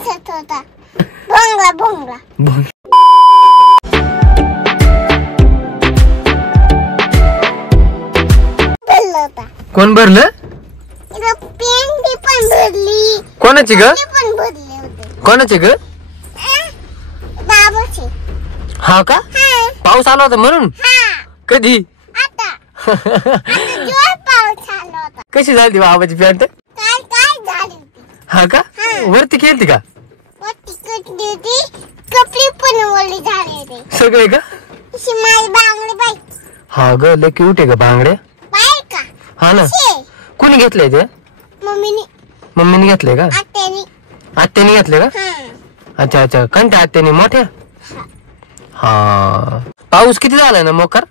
नाचत होता भोंगला भोंगला भरला. कोण भरलं? पेंटी पण भरली. कोणाची ग? पण भरले होते. कोणाची ग? बाबाची. हा का? पाऊस आला होता म्हणून? कधी? आता जोर पाऊस आला होता. कशी झाली बाबाची पॅन्ट? काय काय झाली होती? हा का? वरती खेळती का? वरती कटली होती. कपडे पण ओली झाले होते सगळे का? अशी माझी बांगडी बाई. हा ग लय क्यूट आहे ग बांगड्या. बाई का? हा ना. कोणी घेतलंय ते? मम्मीने. मम्मीने घेतलंय का? आत्याने. आत्याने घेतले का? अच्छा अच्छा. कोणत्या आत्याने? मोठ्या? हा. पाऊस किती झालाय ना मोकार?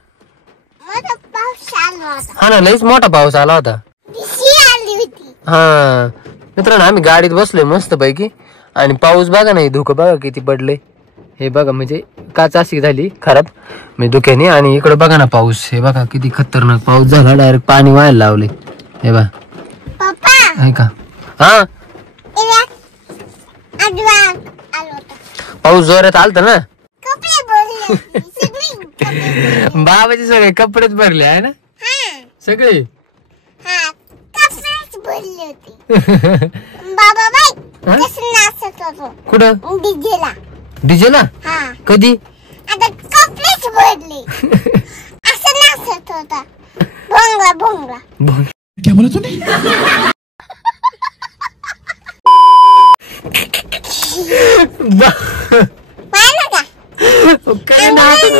मोठा पाऊस आला होता. हा ना लईच मोठा पाऊस आला होता. दिशी आली होती. हा मित्रांनो आम्ही गाडीत बसलोय मस्त पैकी आणि पाऊस बघा नाही धुकं बघा किती पडलंय. हे बघा म्हणजे काच अशी झाली खराब मी धुक्याने आणि इकडे बघा ना पाऊस. हे बघा किती खतरनाक पाऊस झाला. डायरेक्ट पाणी व्हायला लावले. हे बघा पप्पा आहे का? हा पाऊस जोरात आलता ना. कपडे भरले सगळे. बाबाचे सगळे कपडेच भरले आहे ना सगळे. कपडेच भरले होते. बाबा बाई कसं नाचत होतो. कुठं? डीजेला. डीजेला? कधी? आता कपडेच भरले. असं नाचत होता भोंगला भोंगला. क्या बोला तूने? पाहिलं का? काय नाचत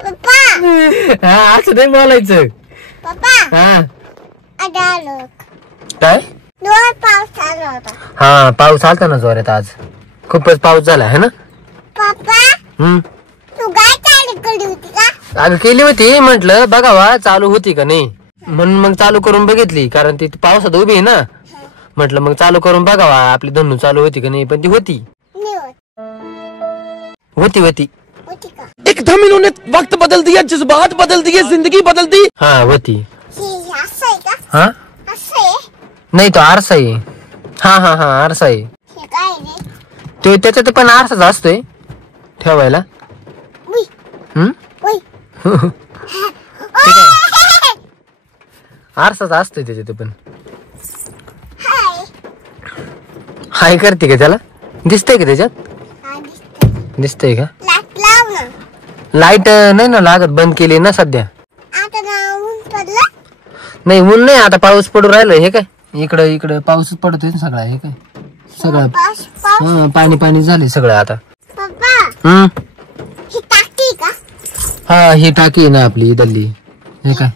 पप्पा असं नाही बोलायचं. पप्पा हा आलो. काय? जोर पाऊस आला होता. हा पाऊस आलता ना जोरात आज. खूपच पाऊस झाला है ना. पप्पा तू गाय चालू केली होती का? अगं केली होती म्हंटल बघावा चालू होती का नाही म्हणून मग चालू करून बघितली कारण ती पावसात उभी आहे ना. म्हटलं मग चालू करून बघावा आपली धन्नू चालू होती का नाही पण ती होती होती होती होती का? एकदम इन्होंने वक्त बदल दिया, जज्बात बदल दिए, जिंदगी बदल दी. हा होती. असं आहे का? हा असं आहे. नाही तो आरसा आहे. हा हा हा आरसा आहे. हे काय रे? तो त्याच्यात पण आरसाच असतोय ठेवायला. आरसाच असतोय त्याच्यात पण. हाय करते का त्याला? दिसतंय का त्याच्यात? दिसतंय का? लाईट नाही ना लागत बंद केली ना सध्या. नाही ऊन नाही आता पाऊस पडू राहिलं. हे काय इकडं इकडं पाऊस पडतोय ना सगळा. हे काय सगळं पाणी पाणी झाले सगळं आता. हा ही टाकी आहे ना आपली इथली. हे काय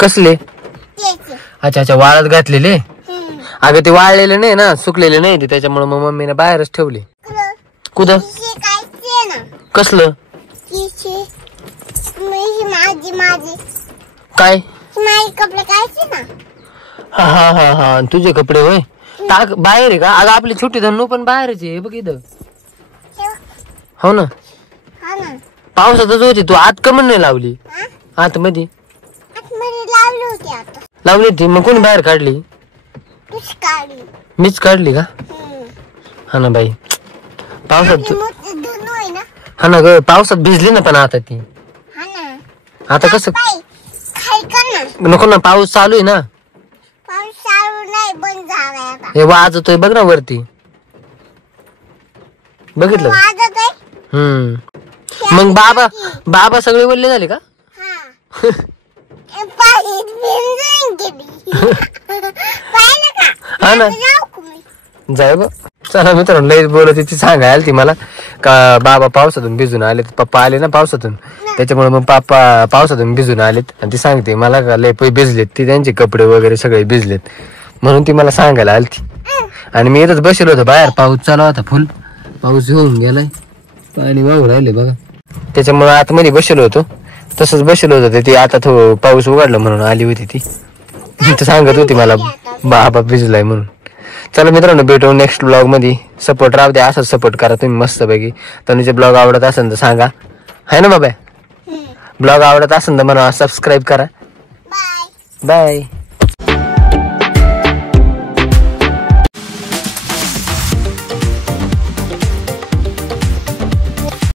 कसले? अच्छा अच्छा वाळत घातलेले. अगं ते वाळलेले नाही ना सुकलेले नाही ते त्याच्यामुळे मग मम्मीने बाहेरच ठेवले. कुठं? कसलं? काय? कपडे कायचे ना. हा हा हा हा तुझे कपडे होय टाक बाहेर आहे का? अगं आपली छोटी धन्नू पण बाहेरच आहे बघ इथं. हो ना पावसातच होती. तू आत कमन नाही लावली? आतमध्ये लावली होती मग कोणी बाहेर काढली? मीच काढली का? हा ना बाई पावसात. हा ना ग पावसात भिजली ना पण आता ती. आता कसं नको ना पाऊस चालू आहे ना. हे वाजतोय बघ ना वरती. बघितलं? मग बाबा सगळे बोलले झाले का? हा ना जाय ब. चला मित्रांनो लई बोलत ती सांगायला ती मला का बाबा पावसातून भिजून आलेत. पप्पा आले ना पावसातून त्याच्यामुळे मग पप्पा पावसातून भिजून आलेत आणि ती सांगते मला का लय भिजलेत ती त्यांचे कपडे वगैरे सगळे भिजलेत म्हणून ती मला सांगायला आली ती. आणि मी इथंच बसलो होतो बाहेर पाऊस चालू होता फुल. पाऊस येऊन गेलाय पाणी वाहू राहिले बघा त्याच्यामुळे आतमध्ये बसलो होतो. तसंच बसलो होतो ती आता तो पाऊस उघडला म्हणून आली होती ती. सांगत होती मला बाबा भिजलाय म्हणून. चला मित्रांनो, भेटू नेक्स्ट ब्लॉग मध्ये. सपोर्ट राहू द्या, असंच सपोर्ट करा तुम्ही मस्त पैकी. तनुचे ब्लॉग आवडत असेल तर सांगा, है ना बाबा. ब्लॉग आवडत असेल तर मला सबस्क्राईब करा. बाय. बाय.